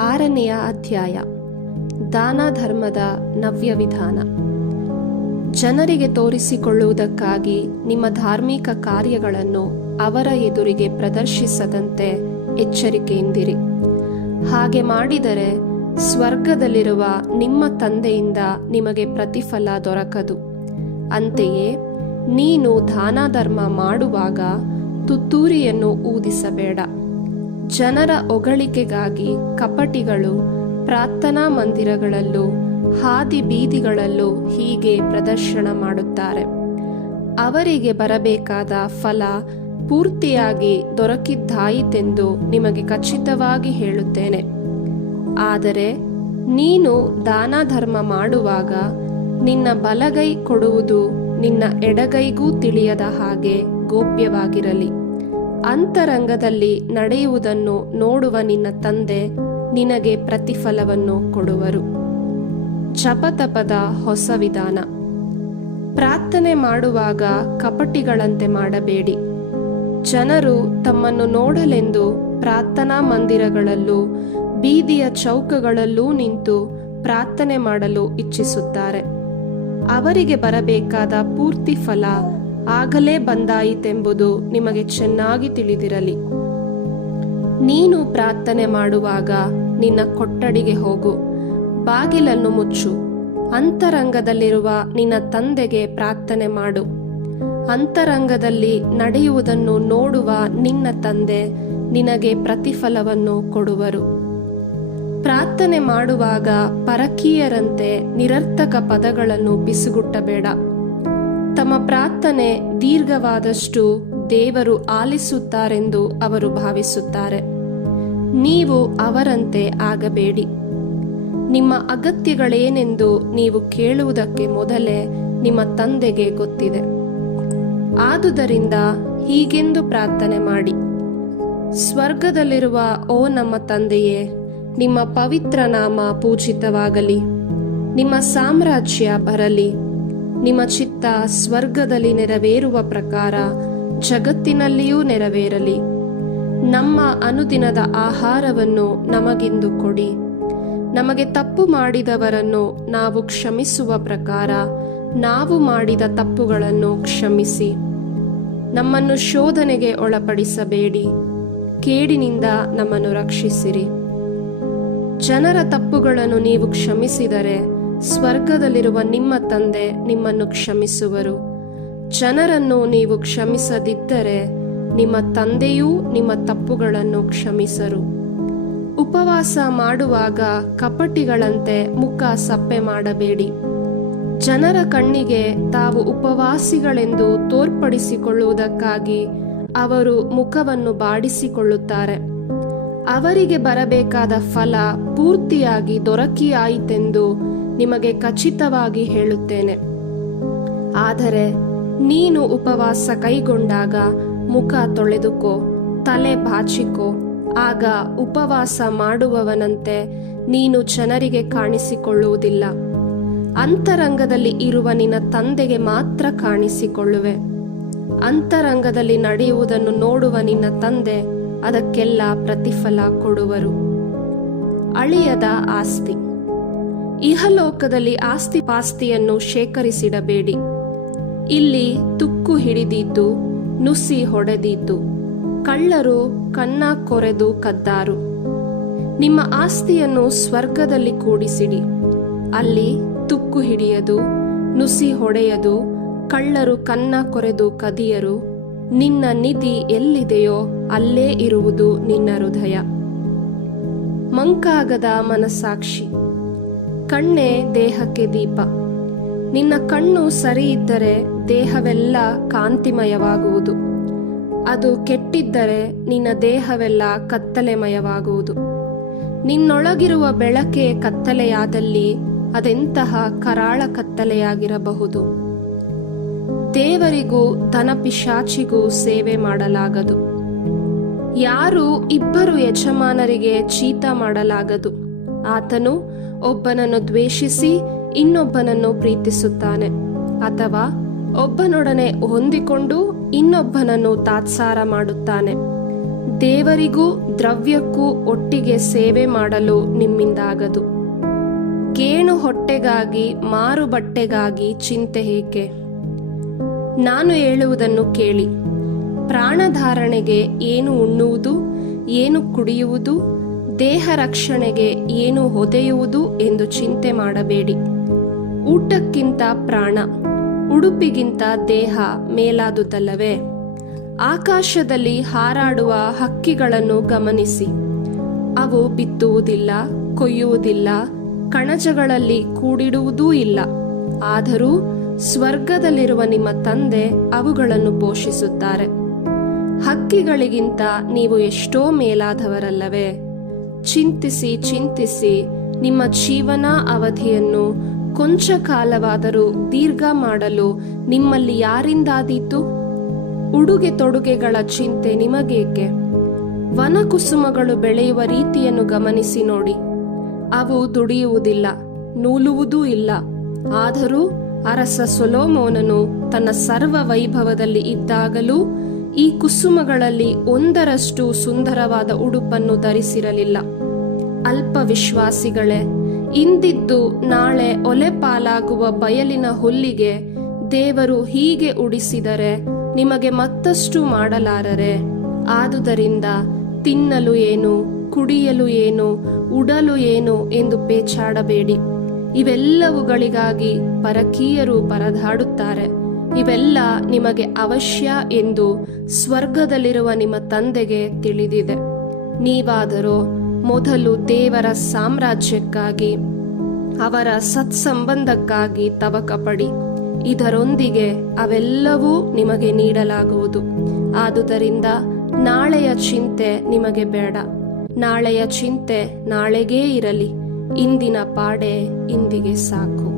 6ನೆಯ ಅಧ್ಯಾಯ. ದಾನ ಧರ್ಮದ ನವ್ಯ ವಿಧಾನ. ಜನರಿಗೆ ತೋರಿಸಿಕೊಳ್ಳುವುದಕ್ಕಾಗಿ ನಿಮ್ಮ ಧಾರ್ಮಿಕ ಕಾರ್ಯಗಳನ್ನು ಅವರ ಎದುರಿಗೆ ಪ್ರದರ್ಶಿಸದಂತೆ ಎಚ್ಚರಿಕೆಯಿಂದಿರಿ. ಹಾಗೆ ಮಾಡಿದರೆ ಸ್ವರ್ಗದಲ್ಲಿರುವ ನಿಮ್ಮ ತಂದೆಯಿಂದ ನಿಮಗೆ ಪ್ರತಿಫಲ ದೊರಕದು. ಅಂತೆಯೇ ನೀನು ದಾನ ಧರ್ಮ ಮಾಡುವಾಗ ತುತ್ತೂರಿಯನ್ನು ಊದಿಸಬೇಡ. ಜನರ ಹೊಗಳಿಕೆಗಾಗಿ ಕಪಟಿಗಳು ಪ್ರಾರ್ಥನಾ ಮಂದಿರಗಳಲ್ಲೂ ಹಾದಿ ಬೀದಿಗಳಲ್ಲೂ ಹೀಗೆ ಪ್ರದರ್ಶನ ಮಾಡುತ್ತಾರೆ. ಅವರಿಗೆ ಬರಬೇಕಾದ ಫಲ ಪೂರ್ತಿಯಾಗಿ ದೊರಕಿದ್ದಾಯಿತೆಂದು ನಿಮಗೆ ಖಚಿತವಾಗಿ ಹೇಳುತ್ತೇನೆ. ಆದರೆ ನೀನು ದಾನ ಧರ್ಮ ಮಾಡುವಾಗ ನಿನ್ನ ಬಲಗೈ ಕೊಡುವುದು ನಿನ್ನ ಎಡಗೈಗೂ ತಿಳಿಯದ ಹಾಗೆ ಗೋಪ್ಯವಾಗಿರಲಿ. ಅಂತರಂಗದಲ್ಲಿ ನಡೆಯುವುದನ್ನು ನೋಡುವ ನಿನ್ನ ತಂದೆ ನಿನಗೆ ಪ್ರತಿಫಲವನ್ನು ಕೊಡುವರು. ಜಪತಪದ ಹೊಸ ವಿಧಾನ. ಪ್ರಾರ್ಥನೆ ಮಾಡುವಾಗ ಕಪಟಿಗಳಂತೆ ಮಾಡಬೇಡಿ. ಜನರು ತಮ್ಮನ್ನು ನೋಡಲೆಂದು ಪ್ರಾರ್ಥನಾ ಮಂದಿರಗಳಲ್ಲೂ ಬೀದಿಯ ಚೌಕಗಳಲ್ಲೂ ನಿಂತು ಪ್ರಾರ್ಥನೆ ಮಾಡಲು ಇಚ್ಛಿಸುತ್ತಾರೆ. ಅವರಿಗೆ ಬರಬೇಕಾದ ಪೂರ್ತಿ ಫಲ ಆಗಲೇ ಬಂದಾಯಿತೆಂಬುದು ನಿಮಗೆ ಚೆನ್ನಾಗಿ ತಿಳಿದಿರಲಿ. ನೀನು ಪ್ರಾರ್ಥನೆ ಮಾಡುವಾಗ ನಿನ್ನ ಕೊಠಡಿಗೆ ಹೋಗು, ಬಾಗಿಲನ್ನು ಮುಚ್ಚು, ಅಂತರಂಗದಲ್ಲಿರುವ ನಿನ್ನ ತಂದೆಗೆ ಪ್ರಾರ್ಥನೆ ಮಾಡು. ಅಂತರಂಗದಲ್ಲಿ ನಡೆಯುವುದನ್ನು ನೋಡುವ ನಿನ್ನ ತಂದೆ ನಿನಗೆ ಪ್ರತಿಫಲವನ್ನು ಕೊಡುವರು. ಪ್ರಾರ್ಥನೆ ಮಾಡುವಾಗ ಪರಕೀಯರಂತೆ ನಿರರ್ಥಕ ಪದಗಳನ್ನು ಪಿಸುಗುಟ್ಟಬೇಡ. ತಮ್ಮ ಪ್ರಾರ್ಥನೆ ದೀರ್ಘವಾದಷ್ಟು ದೇವರು ಆಲಿಸುತ್ತಾರೆಂದು ಅವರು ಭಾವಿಸುತ್ತಾರೆ. ನೀವು ಅವರಂತೆ ಆಗಬೇಡಿ. ನಿಮ್ಮ ಅಗತ್ಯಗಳೇನೆಂದು ನೀವು ಕೇಳುವುದಕ್ಕೆ ಮೊದಲೇ ನಿಮ್ಮ ತಂದೆಗೆ ಗೊತ್ತಿದೆ. ಆದುದರಿಂದ ಹೀಗೆಂದು ಪ್ರಾರ್ಥನೆ ಮಾಡಿ: ಸ್ವರ್ಗದಲ್ಲಿರುವ ಓ ನಮ್ಮ ತಂದೆಯೇ, ನಿಮ್ಮ ಪವಿತ್ರ ನಾಮ ಪೂಜಿತವಾಗಲಿ. ನಿಮ್ಮ ಸಾಮ್ರಾಜ್ಯ ಬರಲಿ. ನಿಮ್ಮ ಚಿತ್ತ ಸ್ವರ್ಗದಲ್ಲಿ ನೆರವೇರುವ ಪ್ರಕಾರ ಜಗತ್ತಿನಲ್ಲಿಯೂ ನೆರವೇರಲಿ. ನಮ್ಮ ಅನುದಿನದ ಆಹಾರವನ್ನು ನಮಗಿಂದು ಕೊಡಿ. ನಮಗೆ ತಪ್ಪು ಮಾಡಿದವರನ್ನು ನಾವು ಕ್ಷಮಿಸುವ ಪ್ರಕಾರ ನಾವು ಮಾಡಿದ ತಪ್ಪುಗಳನ್ನು ಕ್ಷಮಿಸಿ. ನಮ್ಮನ್ನು ಶೋಧನೆಗೆ ಒಳಪಡಿಸಬೇಡಿ, ಕೇಡಿನಿಂದ ನಮ್ಮನ್ನು ರಕ್ಷಿಸಿರಿ. ಜನರ ತಪ್ಪುಗಳನ್ನು ನೀವು ಕ್ಷಮಿಸಿದರೆ ಸ್ವರ್ಗದಲ್ಲಿರುವ ನಿಮ್ಮ ತಂದೆ ನಿಮ್ಮನ್ನು ಕ್ಷಮಿಸುವರು. ಜನರನ್ನು ನೀವು ಕ್ಷಮಿಸದಿದ್ದರೆ ನಿಮ್ಮ ತಂದೆಯೂ ನಿಮ್ಮ ತಪ್ಪುಗಳನ್ನು ಕ್ಷಮಿಸರು. ಉಪವಾಸ ಮಾಡುವಾಗ ಕಪಟಿಗಳಂತೆ ಮುಖ ಸಪ್ಪೆ ಮಾಡಬೇಡಿ. ಜನರ ಕಣ್ಣಿಗೆ ತಾವು ಉಪವಾಸಿಗಳೆಂದು ತೋರ್ಪಡಿಸಿಕೊಳ್ಳುವುದಕ್ಕಾಗಿ ಅವರು ಮುಖವನ್ನು ಬಾಡಿಸಿಕೊಳ್ಳುತ್ತಾರೆ. ಅವರಿಗೆ ಬರಬೇಕಾದ ಫಲ ಪೂರ್ತಿಯಾಗಿ ದೊರಕಿಯಾಯಿತೆಂದು ನಿಮಗೆ ಖಚಿತವಾಗಿ ಹೇಳುತ್ತೇನೆ. ಆದರೆ ನೀನು ಉಪವಾಸ ಕೈಗೊಂಡಾಗ ಮುಖ ತೊಳೆದುಕೋ, ತಲೆ ಬಾಚಿಕೋ. ಆಗ ಉಪವಾಸ ಮಾಡುವವನಂತೆ ನೀನು ಜನರಿಗೆ ಕಾಣಿಸಿಕೊಳ್ಳುವುದಿಲ್ಲ. ಅಂತರಂಗದಲ್ಲಿ ಇರುವ ನಿನ್ನ ತಂದೆಗೆ ಮಾತ್ರ ಕಾಣಿಸಿಕೊಳ್ಳುವೆ. ಅಂತರಂಗದಲ್ಲಿ ನಡೆಯುವುದನ್ನು ನೋಡುವ ನಿನ್ನ ತಂದೆ ಅದಕ್ಕೆಲ್ಲ ಪ್ರತಿಫಲ ಕೊಡುವರು. ಅಳಿಯದ ಆಸ್ತಿ. ಇಹಲೋಕದಲ್ಲಿ ಆಸ್ತಿ ಪಾಸ್ತಿಯನ್ನು ಶೇಖರಿಸಿಡಬೇಡಿ. ಇಲ್ಲಿ ತುಕ್ಕು ಹಿಡಿದೀತು, ನುಸಿ ಹೊಡೆದೀತು, ಕಳ್ಳರು ಕನ್ನ ಕೊರೆದು ಕದ್ದಾರು. ನಿಮ್ಮ ಆಸ್ತಿಯನ್ನು ಸ್ವರ್ಗದಲ್ಲಿ ಕೂಡಿಸಿಡಿ. ಅಲ್ಲಿ ತುಕ್ಕು ಹಿಡಿಯದು, ನುಸಿ ಹೊಡೆಯದು, ಕಳ್ಳರು ಕನ್ನ ಕೊರೆದು ಕದಿಯರು. ನಿನ್ನ ನಿಧಿ ಎಲ್ಲಿದೆಯೋ ಅಲ್ಲೇ ಇರುವುದು ನಿನ್ನ ಹೃದಯ. ಮಂಕಾಗದ ಮನಸ್ಸಾಕ್ಷಿ. ಕಣ್ಣೇ ದೇಹಕ್ಕೆ ದೀಪ. ನಿನ್ನ ಕಣ್ಣು ಸರಿ ಇದ್ದರೆ ದೇಹವೆಲ್ಲ ಕಾಂತಿಮಯವಾಗುವುದು. ಅದು ಕೆಟ್ಟಿದ್ದರೆ ನಿನ್ನ ದೇಹವೆಲ್ಲ ಕತ್ತಲೆಮಯವಾಗುವುದು. ನಿನ್ನೊಳಗಿರುವ ಬೆಳಕೆ ಕತ್ತಲೆಯಾದಲ್ಲಿ ಅದೆಂತಹ ಕರಾಳ ಕತ್ತಲೆಯಾಗಿರಬಹುದು. ದೇವರಿಗೂ ಧನಪಿಶಾಚಿಗೂ ಸೇವೆ ಮಾಡಲಾಗದು. ಯಾರು ಇಬ್ಬರು ಯಜಮಾನರಿಗೆ ಚೀತ ಮಾಡಲಾಗದು. ಆತನು ಒಬ್ಬನನ್ನು ದ್ವೇಷಿಸಿ ಇನ್ನೊಬ್ಬನನ್ನು ಪ್ರೀತಿಸುತ್ತಾನೆ, ಅಥವಾ ಒಬ್ಬನೊಡನೆ ಹೊಂದಿಕೊಂಡು ಇನ್ನೊಬ್ಬನನ್ನು ತಾತ್ಸಾರ ಮಾಡುತ್ತಾನೆ. ದೇವರಿಗೂ ದ್ರವ್ಯಕ್ಕೂ ಒಟ್ಟಿಗೆ ಸೇವೆ ಮಾಡಲು ನಿಮ್ಮಿಂದಾಗದು. ಗೇಣು ಹೊಟ್ಟೆಗಾಗಿ ಮಾರು ಬಟ್ಟೆಗಾಗಿ ಚಿಂತೆ ಏಕೆ? ನಾನು ಹೇಳುವುದನ್ನು ಕೇಳಿ. ಪ್ರಾಣಧಾರಣೆಗೆ ಏನು ಉಣ್ಣುವುದು, ಏನು ಕುಡಿಯುವುದು, ದೇಹ ರಕ್ಷಣೆಗೆ ಏನು ಹೊದೆಯುವುದು ಎಂದು ಚಿಂತೆ ಮಾಡಬೇಡಿ. ಊಟಕ್ಕಿಂತ ಪ್ರಾಣ, ಉಡುಪಿಗಿಂತ ದೇಹ ಮೇಲಾದುದಲ್ಲವೇ? ಆಕಾಶದಲ್ಲಿ ಹಾರಾಡುವ ಹಕ್ಕಿಗಳನ್ನು ಗಮನಿಸಿ. ಅವು ಬಿತ್ತುವುದಿಲ್ಲ, ಕೊಯ್ಯುವುದಿಲ್ಲ, ಕಣಜಗಳಲ್ಲಿ ಕೂಡಿಡುವುದೂ ಇಲ್ಲ. ಆದರೂ ಸ್ವರ್ಗದಲ್ಲಿರುವ ನಿಮ್ಮ ತಂದೆ ಅವುಗಳನ್ನು ಪೋಷಿಸುತ್ತಾರೆ. ಹಕ್ಕಿಗಳಿಗಿಂತ ನೀವು ಎಷ್ಟೋ ಮೇಲಾದವರಲ್ಲವೇ? ಚಿಂತಿಸಿ ಚಿಂತಿಸಿ ನಿಮ್ಮ ಜೀವನ ಅವಧಿಯನ್ನು ಕೊಂಚ ಕಾಲವಾದರೂ ದೀರ್ಘ ಮಾಡಲು ನಿಮ್ಮಲ್ಲಿ ಯಾರಿಂದಾದೀತು? ಉಡುಗೆ ತೊಡುಗೆಗಳ ಚಿಂತೆ ನಿಮಗೇಕೆ? ವನಕುಸುಮಗಳು ಬೆಳೆಯುವ ರೀತಿಯನ್ನು ಗಮನಿಸಿ ನೋಡಿ. ಅವು ದುಡಿಯುವುದಿಲ್ಲ, ನೂಲುವುದೂ ಇಲ್ಲ. ಆದರೂ ಅರಸ ಸೊಲೊಮೋನನು ತನ್ನ ಸರ್ವ ವೈಭವದಲ್ಲಿ ಇದ್ದಾಗಲೂ ಈ ಕುಸುಮಗಳಲ್ಲಿ ಒಂದರಷ್ಟು ಸುಂದರವಾದ ಉಡುಪನ್ನು ಧರಿಸಿರಲಿಲ್ಲ. ಅಲ್ಪ ವಿಶ್ವಾಸಿಗಳೇ, ಇಂದಿದ್ದು ನಾಳೆ ಒಲೆ ಪಾಲಾಗುವ ಬಯಲಿನ ಹುಲ್ಲಿಗೆ ದೇವರು ಹೀಗೆ ಉಡಿಸಿದರೆ ನಿಮಗೆ ಮತ್ತಷ್ಟು ಮಾಡಲಾರರೆ? ಆದುದರಿಂದ ತಿನ್ನಲು ಏನು, ಕುಡಿಯಲು ಏನು, ಉಡಲು ಏನು ಎಂದು ಪೇಚಾಡಬೇಡಿ. ಇವೆಲ್ಲವುಗಳಿಗಾಗಿ ಪರಕೀಯರು ಪರದಾಡುತ್ತಾರೆ. ಇವೆಲ್ಲ ನಿಮಗೆ ಅವಶ್ಯ ಎಂದು ಸ್ವರ್ಗದಲ್ಲಿರುವ ನಿಮ್ಮ ತಂದೆಗೆ ತಿಳಿದಿದೆ. ನೀವಾದರೋ ಮೊದಲು ದೇವರ ಸಾಮ್ರಾಜ್ಯಕ್ಕಾಗಿ, ಅವರ ಸತ್ಸಂಬಂಧಕ್ಕಾಗಿ ತವಕಪಡಿ. ಇದರೊಂದಿಗೆ ಅವೆಲ್ಲವೂ ನಿಮಗೆ ನೀಡಲಾಗುವುದು. ಆದುದರಿಂದ ನಾಳೆಯ ಚಿಂತೆ ನಿಮಗೆ ಬೇಡ. ನಾಳೆಯ ಚಿಂತೆ ನಾಳೆಗೇ ಇರಲಿ. ಇಂದಿನ ಪಾಡೆ ಇಂದಿಗೆ ಸಾಕು.